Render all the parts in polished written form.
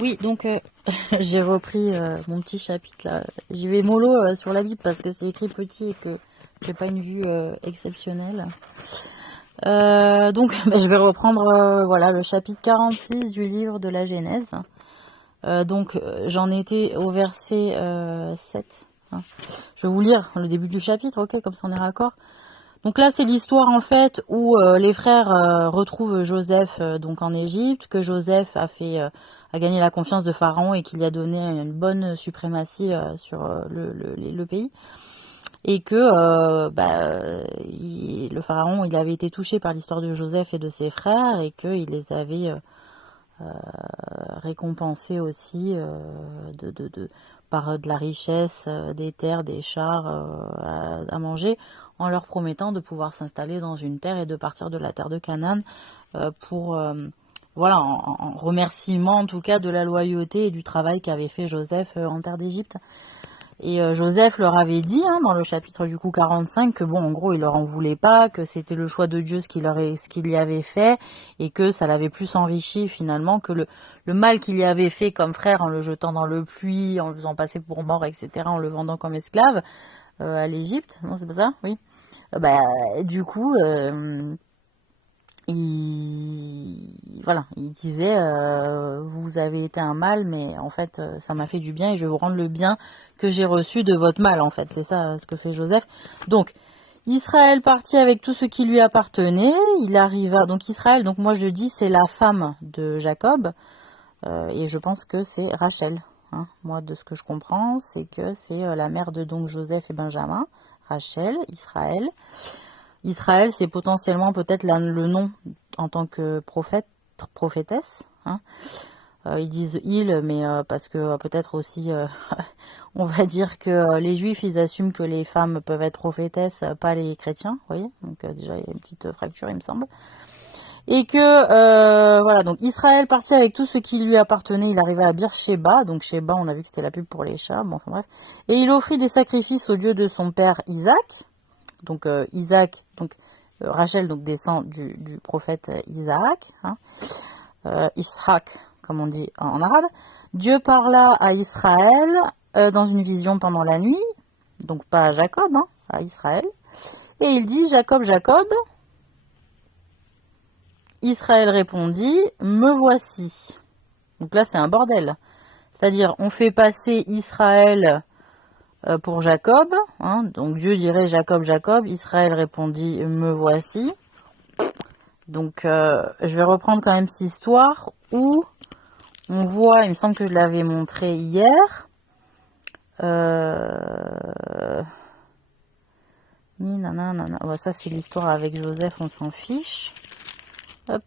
Oui, donc j'ai repris mon petit chapitre là. J'y vais mollo sur la Bible parce que c'est écrit petit et que j'ai pas une vue exceptionnelle. Donc je vais reprendre voilà le chapitre 46 du livre de la Genèse. J'en étais au verset 7. Hein. Je vais vous lire le début du chapitre, ok, comme ça on est raccord. Donc là, c'est l'histoire en fait où les frères retrouvent Joseph donc en Égypte, que Joseph a gagné la confiance de Pharaon et qu'il lui a donné une bonne suprématie sur le pays, et que le Pharaon il avait été touché par l'histoire de Joseph et de ses frères et qu'il les avait récompensés aussi par de la richesse, des terres, des chars à manger, en leur promettant de pouvoir s'installer dans une terre et de partir de la terre de Canaan voilà, en remerciement en tout cas de la loyauté et du travail qu'avait fait Joseph en terre d'Égypte. Et Joseph leur avait dit dans le chapitre du coup 45 que bon, en gros, il leur en voulait pas, que c'était le choix de Dieu ce qu'il y avait fait, et que ça l'avait plus enrichi finalement que le mal qu'il y avait fait comme frère en le jetant dans le puits, en le faisant passer pour mort, etc., en le vendant comme esclave à l'Égypte. Non, c'est pas ça? Oui. Du coup, il disait vous avez été un mal, mais en fait ça m'a fait du bien et je vais vous rendre le bien que j'ai reçu de votre mal, en fait. C'est ça ce que fait Joseph. Donc Israël partit avec tout ce qui lui appartenait. Il arriva, donc Israël, donc moi je dis c'est la femme de Jacob, et je pense que c'est Rachel. Moi, de ce que je comprends, c'est que c'est la mère de donc Joseph et Benjamin, Rachel, Israël. Israël, c'est potentiellement peut-être le nom en tant que prophétesse. Ils disent il, mais parce que peut-être aussi, on va dire que les juifs, ils assument que les femmes peuvent être prophétesses, pas les chrétiens, vous voyez. Donc déjà, il y a une petite fracture, il me semble. Et que, voilà, donc Israël partit avec tout ce qui lui appartenait, il arrivait à Beersheba, donc Sheba, on a vu que c'était la pub pour les chats, bon, enfin bref. Et il offrit des sacrifices au Dieu de son père Isaac. Donc Isaac, donc Rachel donc descend du prophète Isaac, Ishaq comme on dit en arabe. Dieu parla à Israël dans une vision pendant la nuit, donc pas à Jacob, à Israël. Et il dit Jacob, Jacob. Israël répondit me voici. Donc là c'est un bordel. C'est-à-dire on fait passer Israël pour Jacob, donc Dieu dirait Jacob, Jacob, Israël répondit me voici. Donc je vais reprendre quand même cette histoire où on voit, il me semble que je l'avais montré hier, ça c'est l'histoire avec Joseph, on s'en fiche. Hop.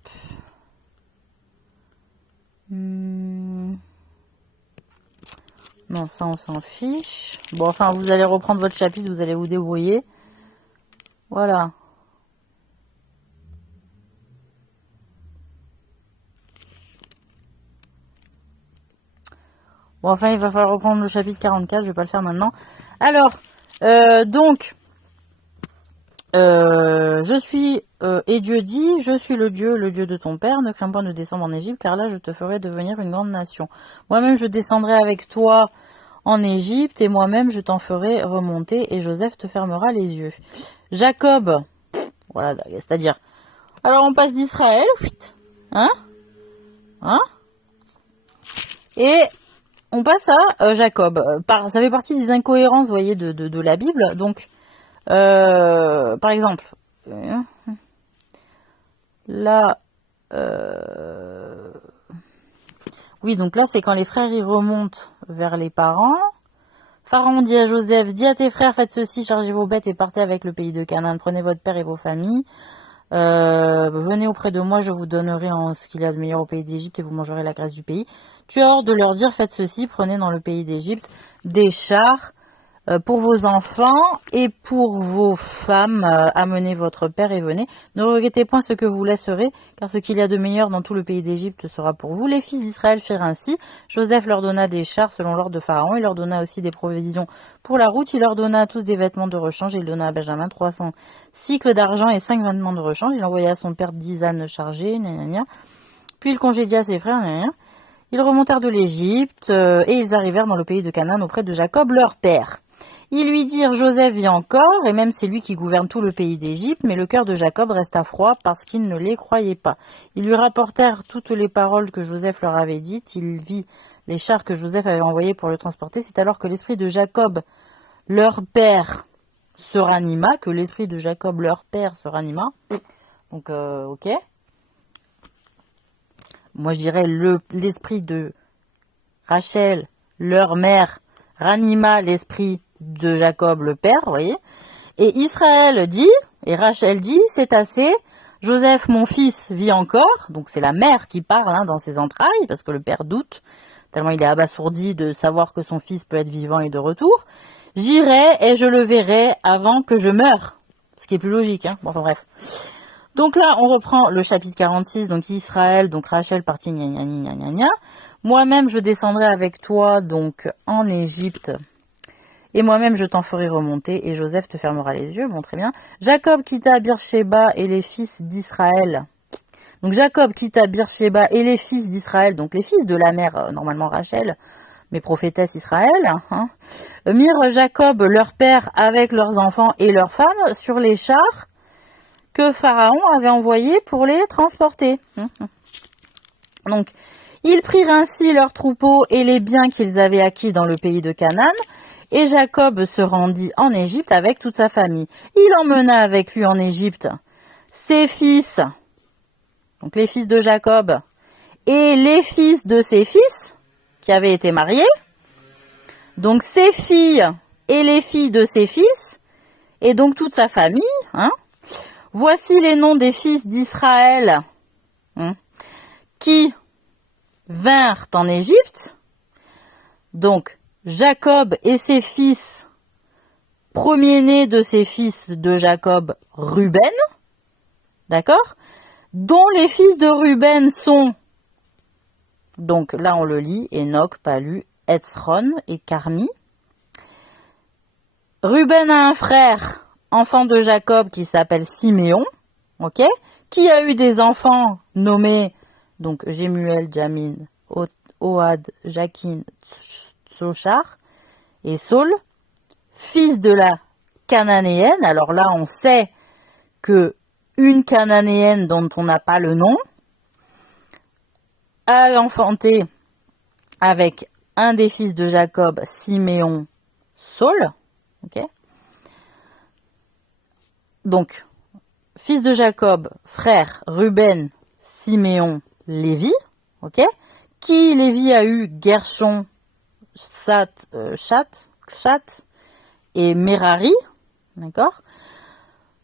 Non, ça on s'en fiche. Bon, enfin, vous allez reprendre votre chapitre, vous allez vous débrouiller. Voilà. Bon, enfin, il va falloir reprendre le chapitre 44, je vais pas le faire maintenant. Alors, je suis, et Dieu dit, je suis le Dieu de ton père, ne crains pas de descendre en Égypte, car là je te ferai devenir une grande nation. Moi-même je descendrai avec toi en Égypte, et moi-même je t'en ferai remonter, et Joseph te fermera les yeux. Jacob, voilà, c'est-à-dire, alors on passe d'Israël, et on passe à Jacob. Ça fait partie des incohérences, vous voyez, de la Bible, donc... par exemple, là, oui, donc là, c'est quand les frères y remontent vers les parents. Pharaon dit à Joseph, dis à tes frères, faites ceci, chargez vos bêtes et partez avec le pays de Canaan, prenez votre père et vos familles, venez auprès de moi, je vous donnerai en ce qu'il y a de meilleur au pays d'Égypte et vous mangerez la graisse du pays. Tu as ordre de leur dire, faites ceci, prenez dans le pays d'Égypte des chars, pour vos enfants et pour vos femmes, amenez votre père et venez. Ne regrettez point ce que vous laisserez, car ce qu'il y a de meilleur dans tout le pays d'Égypte sera pour vous. Les fils d'Israël firent ainsi. Joseph leur donna des chars selon l'ordre de Pharaon. Il leur donna aussi des provisions pour la route. Il leur donna à tous des vêtements de rechange. Il donna à Benjamin 300 cycles d'argent et 5 vêtements de rechange. Il envoya à son père 10 ânes chargés. Puis il congédia ses frères. Ils remontèrent de l'Égypte et ils arrivèrent dans le pays de Canaan auprès de Jacob, leur père. Ils lui dirent, Joseph vit encore, et même c'est lui qui gouverne tout le pays d'Égypte, mais le cœur de Jacob resta froid parce qu'il ne les croyait pas. Ils lui rapportèrent toutes les paroles que Joseph leur avait dites. Il vit les chars que Joseph avait envoyés pour le transporter. C'est alors que l'esprit de Jacob, leur père, se ranima, que l'esprit de Jacob, leur père, se ranima. Donc, ok. Moi, je dirais l'esprit de Rachel, leur mère, ranima l'esprit de Jacob, le père, vous voyez. Et Israël dit, et Rachel dit, c'est assez, Joseph, mon fils, vit encore. Donc, c'est la mère qui parle dans ses entrailles, parce que le père doute, tellement il est abasourdi de savoir que son fils peut être vivant et de retour. J'irai et je le verrai avant que je meure. Ce qui est plus logique, hein. Bon, enfin bref. Donc là, on reprend le chapitre 46, donc Israël, donc Rachel partit gna gna gna gna gna. Moi-même, je descendrai avec toi, donc, en Égypte. Et moi-même, je t'en ferai remonter, et Joseph te fermera les yeux. Bon, très bien. Jacob quitta Beersheba et les fils d'Israël. Donc, Jacob quitta Beersheba et les fils d'Israël, donc les fils de la mère, normalement Rachel, mais prophétesse Israël, mirent Jacob, leur père, avec leurs enfants et leurs femmes, sur les chars que Pharaon avait envoyés pour les transporter. Donc, ils prirent ainsi leurs troupeaux et les biens qu'ils avaient acquis dans le pays de Canaan, et Jacob se rendit en Égypte avec toute sa famille. Il emmena avec lui en Égypte ses fils, donc les fils de Jacob, et les fils de ses fils, qui avaient été mariés, donc ses filles et les filles de ses fils, et donc toute sa famille. Voici les noms des fils d'Israël qui vinrent en Égypte. Donc, Jacob et ses fils, premier-né de ses fils de Jacob, Ruben, d'accord, dont les fils de Ruben sont, donc là on le lit, Enoch, Palu, Hetzron et Carmi. Ruben a un frère, enfant de Jacob, qui s'appelle Siméon, ok, qui a eu des enfants nommés, donc Jemuel, Jamin, Ohad, Jakin, Tsochar et Saul, fils de la Cananéenne. Alors là, on sait que une Cananéenne dont on n'a pas le nom a enfanté avec un des fils de Jacob, Siméon, Saul. Ok. Donc, fils de Jacob, frère Ruben, Siméon, Lévi. Ok. Qui Lévi a eu Gershon, Chat et Merari. D'accord.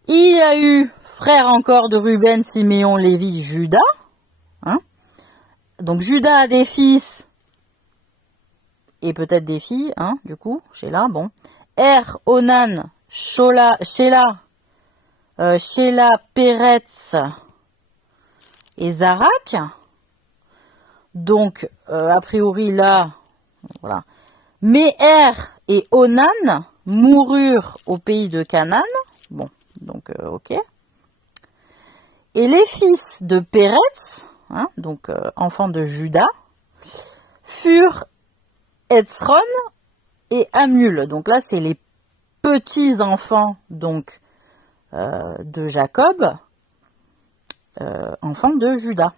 Il a eu frère encore de Ruben, Siméon, Lévi, Judas. Donc Judas a des fils et peut-être des filles, du coup, Sheila, bon. Onan, Sheila, Peretz et Zarak. Donc, a priori, là, voilà. Mais et Onan moururent au pays de Canaan. Bon, donc, ok. Et les fils de Peretz, donc enfants de Judas, furent Hetzron et Hamul. Donc là, c'est les petits-enfants donc de Jacob, enfants de Judas.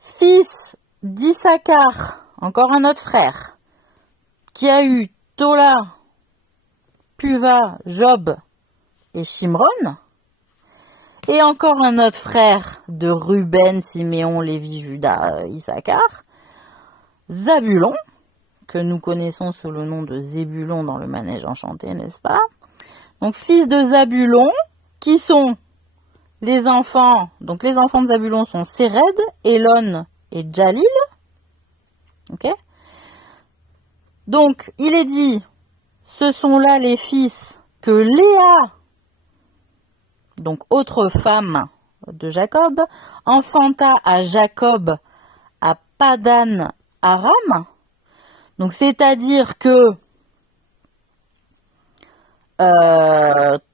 Fils d'Issachar, encore un autre frère, qui a eu Tola, Puva, Job et Shimron. Et encore un autre frère de Ruben, Siméon, Lévi, Judas, Issachar, Zabulon, que nous connaissons sous le nom de Zébulon dans le manège enchanté, n'est-ce pas? Donc, fils de Zabulon, qui sont les enfants, donc les enfants de Zabulon sont Séred, Elon et Jalil. Ok? Donc, il est dit, ce sont là les fils que Léa, donc autre femme de Jacob, enfanta à Jacob à Padan Aram. Donc c'est-à-dire que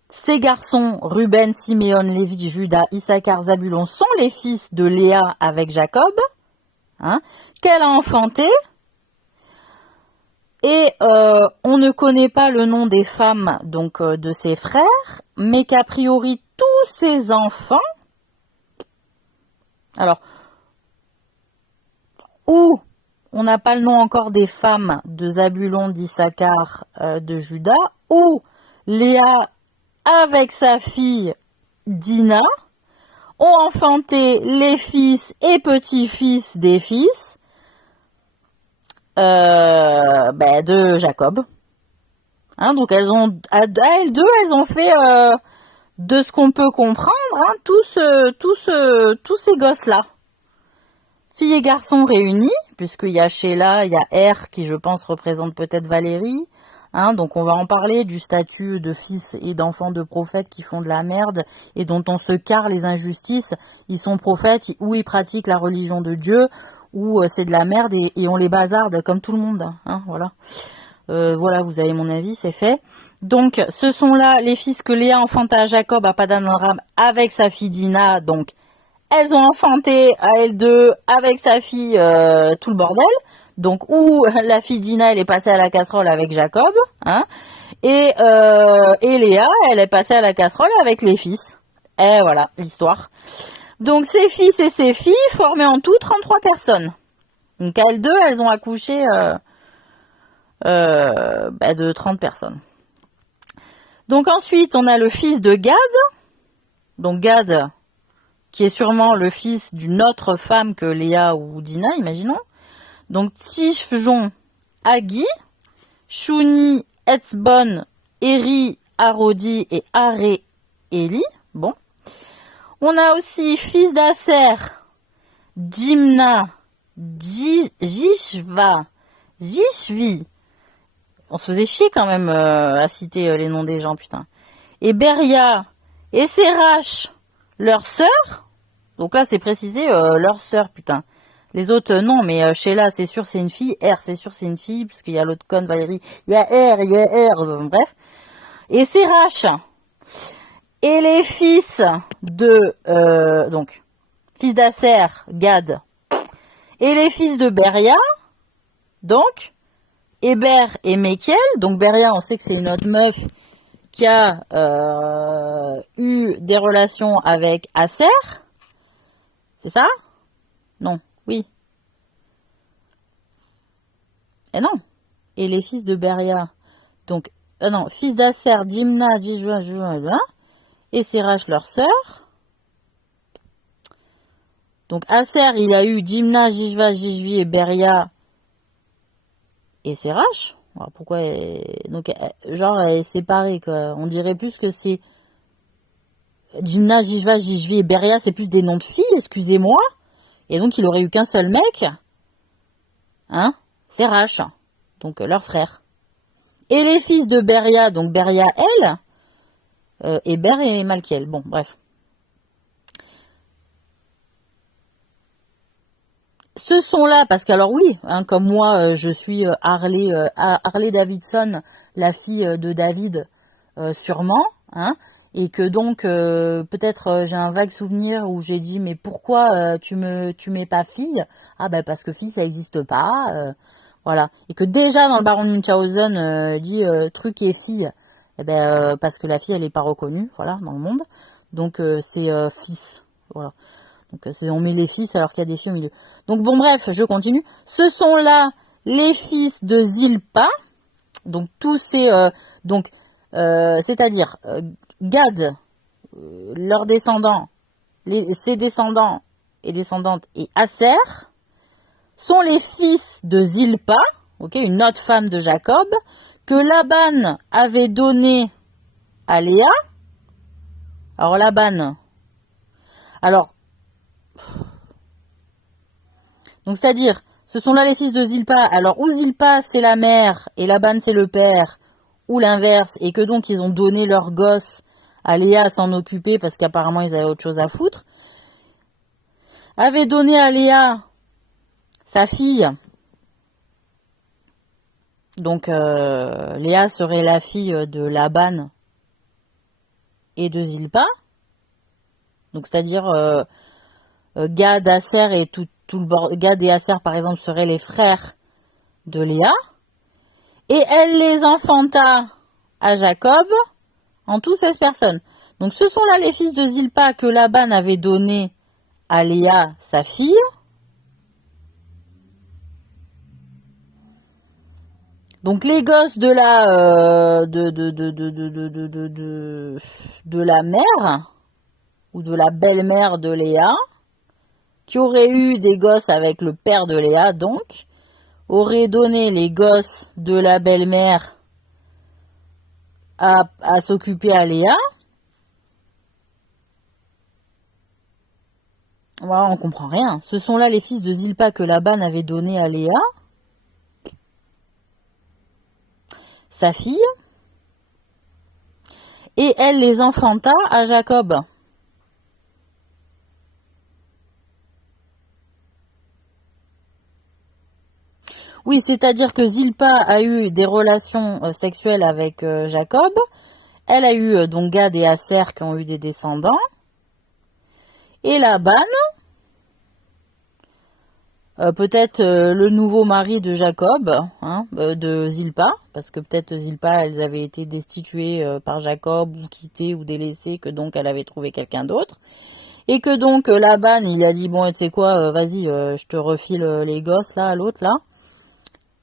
ces garçons, Ruben, Siméon, Lévi, Judas, Issachar, Zabulon, sont les fils de Léa avec Jacob. hein, qu'elle a enfanté. Et on ne connaît pas le nom des femmes donc de ses frères, mais qu'a priori tous ses enfants, alors, ou on n'a pas le nom encore des femmes de Zabulon, d'Issachar, de Juda, ou Léa avec sa fille Dina ont enfanté les fils et petits-fils des fils de Jacob. Hein, donc elles ont, à elles deux, elles ont fait, de ce qu'on peut comprendre, hein, tous ces gosses-là. Filles et garçons réunis, puisqu'il y a Sheila, il y a R qui je pense représente peut-être Valérie. Hein, donc on va en parler du statut de fils et d'enfants de prophètes qui font de la merde et dont on se carre les injustices. Ils sont prophètes ou ils pratiquent la religion de Dieu ou c'est de la merde et on les bazarde comme tout le monde. Hein, voilà. Voilà, vous avez mon avis, c'est fait. Donc, ce sont là les fils que Léa enfanta à Jacob à Padan Aram avec sa fille Dina. Donc, elles ont enfanté à elles deux avec sa fille tout le bordel. Donc, où la fille Dina, elle est passée à la casserole avec Jacob, hein, et Léa, elle est passée à la casserole avec les fils. Et voilà, l'histoire. Donc, ces fils et ces filles formaient en tout 33 personnes. Donc, elles deux, elles ont accouché de 30 personnes. Donc, ensuite, on a le fils de Gad. Donc, Gad, qui est sûrement le fils d'une autre femme que Léa ou Dina, imaginons. Donc, Tifjon, Agi, Shuni, Etzbon, Eri, Arodi et Aré, Eli. Bon. On a aussi fils d'Aser, Jimna, Jishva, Jishvi. On se faisait chier quand même à citer les noms des gens, putain. Et Beria et Sérach, leur sœur. Donc là, c'est précisé leur sœur, putain. Les autres, non, mais Sheila, c'est sûr, c'est une fille. R, c'est sûr, c'est une fille, puisqu'il y a l'autre conne, Valérie. Il y a R, bref. Et Sérach. Et les fils de... donc, fils d'Aser, Gad. Et les fils de Beria, donc, Héber et Mekiel. Donc, Beria, on sait que c'est une autre meuf qui a eu des relations avec Aser. C'est ça? Non. Oui. Et non. Et les fils de Beria. Donc, non, fils d'Aser, Jimna, Jishva, et Sérach, leur sœur. Donc, Aser, il a eu Jimna, Jishva, Jishvi et Beria et Sérach. Alors, pourquoi donc, genre, elle est séparée, quoi. On dirait plus que c'est Jimna, Jishva, Jishvi et Beria, c'est plus des noms de filles, excusez-moi. Et donc, il aurait eu qu'un seul mec. Hein? Sérach. Donc, leur frère. Et les fils de Beria, donc Beria, elle, Héber et Malkiel. Bon, bref. Ce sont là, parce qu'alors oui, hein, comme moi, je suis Harley Davidson, la fille de David, sûrement, hein, et que donc peut-être j'ai un vague souvenir où j'ai dit mais pourquoi tu mets pas fille? Ah ben parce que fille ça n'existe pas, voilà, et que déjà dans le baron Munchausen dit truc et fille, eh ben parce que la fille elle est pas reconnue, voilà, dans le monde, donc c'est fils, voilà. Donc on met les fils alors qu'il y a des filles au milieu. Donc bon bref, je continue. Ce sont là les fils de Zilpa. Donc tous ces c'est-à-dire Gad, leurs descendants, ses descendants et descendantes et Aser sont les fils de Zilpa, ok, une autre femme de Jacob que Laban avait donné à Léa. Alors Laban. Donc, c'est-à-dire, ce sont là les fils de Zilpa. Alors, ou Zilpa, c'est la mère, et Laban, c'est le père, ou l'inverse, et que donc, ils ont donné leur gosse à Léa à s'en occuper, parce qu'apparemment, ils avaient autre chose à foutre. Avait donné à Léa sa fille. Donc, Léa serait la fille de Laban et de Zilpa. Donc, c'est-à-dire, Gad, Aser et tout le Gad et Aser, par exemple, seraient les frères de Léa. Et elle les enfanta à Jacob, en tout 16 personnes. Donc ce sont là les fils de Zilpa que Laban avait donnés à Léa, sa fille. Donc les gosses de la de la mère ou de la belle-mère de Léa, qui aurait eu des gosses avec le père de Léa, donc aurait donné les gosses de la belle-mère à s'occuper à Léa. Voilà, on comprend rien. Ce sont là les fils de Zilpa que Laban avait donnés à Léa, sa fille, et elle les enfanta à Jacob. Oui, c'est-à-dire que Zilpa a eu des relations sexuelles avec Jacob. Elle a eu donc Gad et Aser qui ont eu des descendants. Et Laban, peut-être le nouveau mari de Jacob, hein, de Zilpa, parce que peut-être Zilpa, elles avaient été destituées par Jacob ou quittées ou délaissées, que donc elle avait trouvé quelqu'un d'autre. Et que donc Laban, il a dit, bon, tu sais quoi, vas-y, je te refile les gosses là, à l'autre là.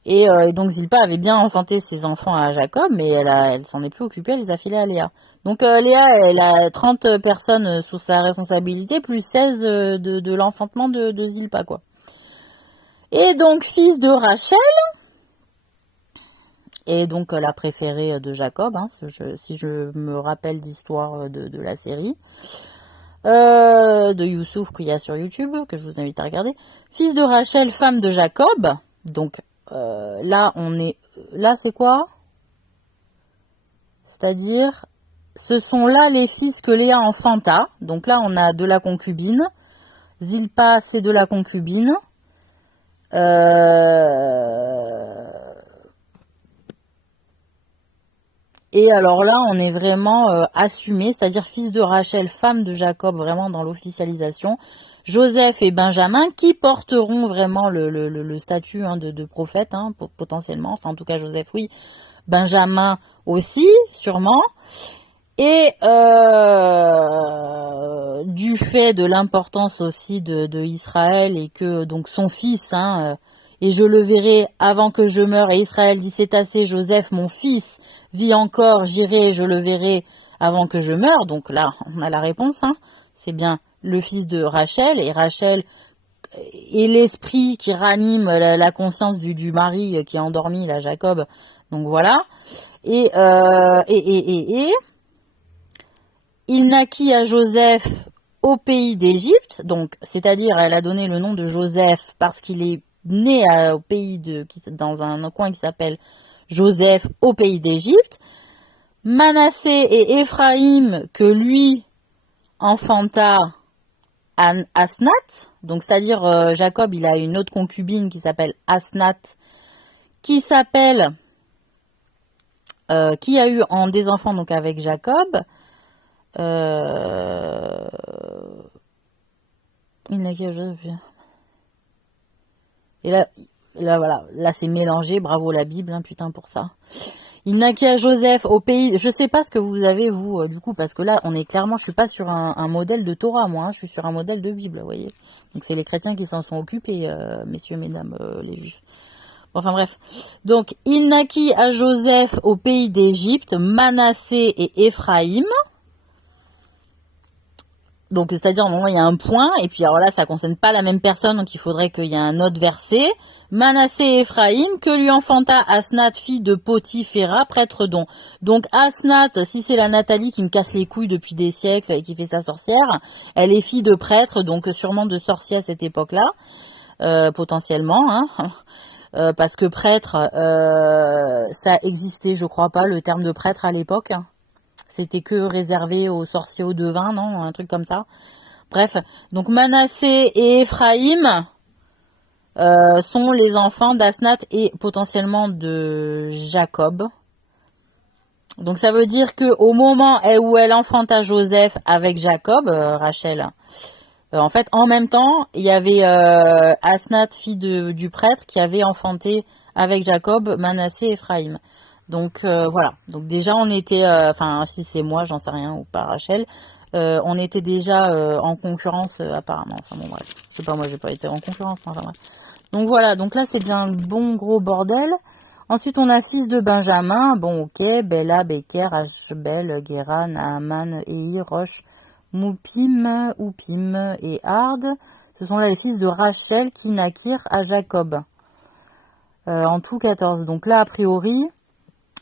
Et donc Zilpa avait bien enfanté ses enfants à Jacob, mais elle s'en est plus occupée, elle les a filés à Léa. Donc Léa, elle a 30 personnes sous sa responsabilité, plus 16 de l'enfantement de Zilpa, quoi. Et donc fils de Rachel, et donc la préférée de Jacob, hein, si je me rappelle d'histoire de la série, de Youssouf qu'il y a sur YouTube, que je vous invite à regarder. Fils de Rachel, femme de Jacob, donc là c'est quoi? C'est-à-dire, ce sont là les fils que Léa enfanta. Donc là, on a de la concubine. Zilpa, c'est de la concubine. Et alors là, on est vraiment assumé, c'est-à-dire fils de Rachel, femme de Jacob, vraiment dans l'officialisation. Joseph et Benjamin qui porteront vraiment le statut hein, de prophète, hein, potentiellement. Enfin, en tout cas, Joseph, oui. Benjamin aussi, sûrement. Et du fait de l'importance aussi de Israël et que donc son fils, hein, et je le verrai avant que je meure, et Israël dit c'est assez, Joseph, mon fils, vit encore, j'irai, je le verrai avant que je meure. Donc là, on a la réponse, hein. C'est bien le fils de Rachel, et Rachel est l'esprit qui ranime la conscience du mari qui est endormi, là, Jacob. Donc voilà. Et il naquit à Joseph au pays d'Égypte, donc c'est-à-dire elle a donné le nom de Joseph parce qu'il est né au pays dans un coin qui s'appelle Joseph au pays d'Égypte. Manassé et Éphraïm que lui enfanta Asnath, donc c'est-à-dire Jacob il a une autre concubine qui s'appelle Asnath, qui a eu des enfants donc avec Jacob. Il naquit à Joseph. Et là voilà, là c'est mélangé, bravo la Bible, hein, putain pour ça. Il naquit à Joseph au pays, je sais pas ce que vous avez vous du coup, parce que là on est clairement, je suis pas sur un modèle de Torah moi, hein, je suis sur un modèle de Bible, vous voyez. Donc c'est les chrétiens qui s'en sont occupés, messieurs, mesdames, les juifs. Enfin bref, donc il naquit à Joseph au pays d'Égypte, Manassé et Éphraïm. Donc, c'est-à-dire, au moment, il y a un point, et puis alors là, ça concerne pas la même personne, donc il faudrait qu'il y ait un autre verset. Manassé et Éphraïm, que lui enfanta Asnath, fille de Potiphéra, prêtre don. Donc, Asnath, si c'est la Nathalie qui me casse les couilles depuis des siècles et qui fait sa sorcière, elle est fille de prêtre, donc sûrement de sorcier à cette époque-là, potentiellement, hein. Parce que prêtre, ça existait, je crois pas, le terme de prêtre à l'époque. C'était que réservé aux sorciers aux devins, non? Un truc comme ça. Bref, donc Manassé et Éphraïm sont les enfants d'Asnath et potentiellement de Jacob. Donc ça veut dire que au moment où elle enfanta Joseph avec Jacob, Rachel, En fait, en même temps, il y avait Asnath, fille du prêtre, qui avait enfanté avec Jacob, Manassé et Ephraïm. Donc voilà. Donc déjà, on était, enfin si c'est moi, j'en sais rien, ou pas Rachel, on était déjà en concurrence apparemment. Enfin bon bref, je sais pas, moi j'ai pas été en concurrence. Enfin bref. Donc voilà, donc là c'est déjà un bon gros bordel. Ensuite on a fils de Benjamin, bon ok, Bella, Beker, Ashbel, Gera, Naaman, Ehi, Roche, Moupim, Oupim et Ard. Ce sont là les fils de Rachel qui naquirent à Jacob. En tout 14. Donc là a priori,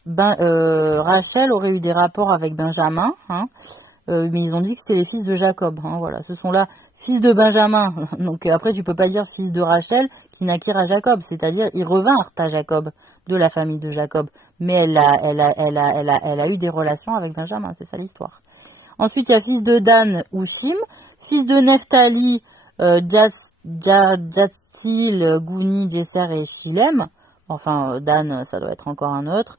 Rachel aurait eu des rapports avec Benjamin, hein, mais ils ont dit que c'était les fils de Jacob. Hein, voilà, ce sont là fils de Benjamin. Donc après, tu peux pas dire fils de Rachel qui naquirent à Jacob. C'est-à-dire, ils revinrent à Jacob, de la famille de Jacob. Mais elle a eu des relations avec Benjamin. C'est ça l'histoire. Ensuite, il y a fils de Dan, Ushim. Fils de Nephtali, Jatzil, Gouni, Jesser et Shilem. Enfin, Dan, ça doit être encore un autre.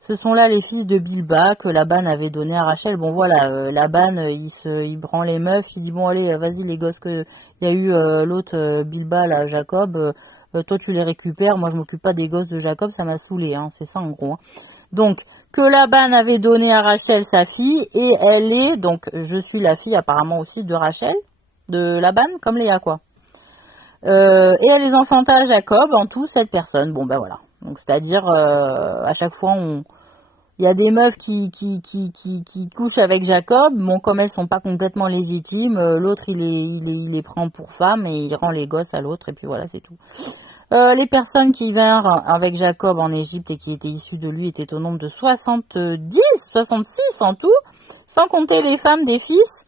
Ce sont là les fils de Bilba que Laban avait donné à Rachel. Bon voilà, Laban il prend les meufs, il dit bon allez vas-y les gosses que il y a eu l'autre Bilba là Jacob, toi tu les récupères, moi je m'occupe pas des gosses de Jacob, ça m'a saoulé, hein, c'est ça en gros. Hein. Donc que Laban avait donné à Rachel sa fille et elle est donc je suis la fille apparemment aussi de Rachel, de Laban comme Léa quoi. Et elle les enfanta à Jacob en tout 7 personnes. Bon ben voilà. Donc c'est-à-dire à chaque fois il y a des meufs qui couchent avec Jacob. Bon comme elles sont pas complètement légitimes, l'autre il les prend pour femmes et il rend les gosses à l'autre et puis voilà c'est tout. Les personnes qui vinrent avec Jacob en Égypte et qui étaient issues de lui étaient au nombre de 66 en tout, sans compter les femmes des fils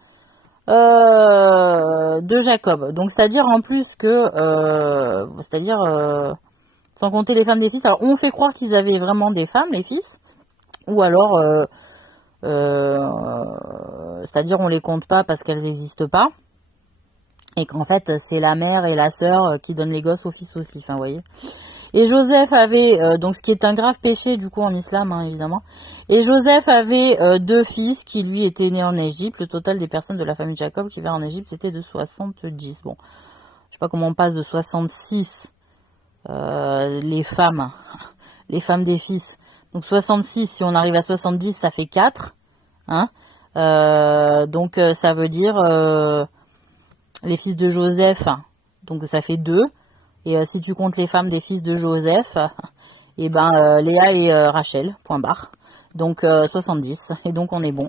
de Jacob. Donc c'est-à-dire en plus que sans compter les femmes des fils. Alors on fait croire qu'ils avaient vraiment des femmes les fils, ou alors c'est-à-dire on les compte pas parce qu'elles n'existent pas et qu'en fait c'est la mère et la sœur qui donnent les gosses aux fils aussi. Enfin vous voyez. Et Joseph avait, donc ce qui est un grave péché du coup en islam hein, évidemment, et Joseph avait 2 fils qui lui étaient nés en Égypte. Le total des personnes de la famille de Jacob qui vinrent en Égypte c'était de 70. Bon, je sais pas comment on passe de 66 les femmes des fils. Donc 66, si on arrive à 70, ça fait 4. Hein donc ça veut dire les fils de Joseph, donc ça fait 2. Et si tu comptes les femmes des fils de Joseph, et ben Léa et Rachel, point barre. Donc 70, et donc on est bon.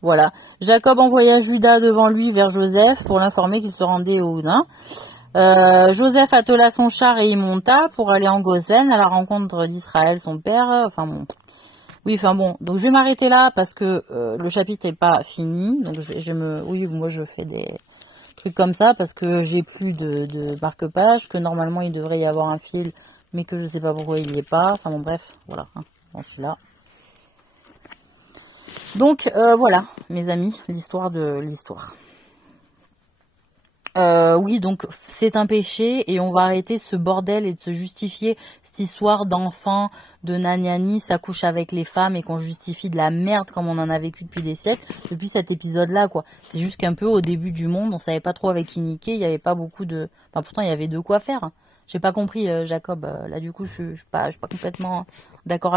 Voilà. Jacob envoya Judas devant lui vers Joseph pour l'informer qu'il se rendait au Houdin. Joseph attela son char et y monta pour aller en Goshen à la rencontre d'Israël, son père. Enfin bon. Oui, enfin bon. Donc je vais m'arrêter là parce que le chapitre n'est pas fini. Donc oui, moi je fais des trucs comme ça parce que j'ai plus de marque-page, que normalement il devrait y avoir un fil, mais que je sais pas pourquoi il n'y est pas. Enfin bon, bref, voilà. Hein, j'en suis là. Donc voilà, mes amis, l'histoire de l'histoire. Oui, donc c'est un péché et on va arrêter ce bordel et de se justifier cette histoire d'enfants, de nagnani, ça couche avec les femmes et qu'on justifie de la merde comme on en a vécu depuis des siècles, depuis cet épisode-là, quoi. C'est juste qu'un peu au début du monde, on savait pas trop avec qui niquer, il y avait pas beaucoup de... Enfin, pourtant, il y avait de quoi faire. J'ai pas compris, Jacob. Là, du coup, je suis pas complètement d'accord avec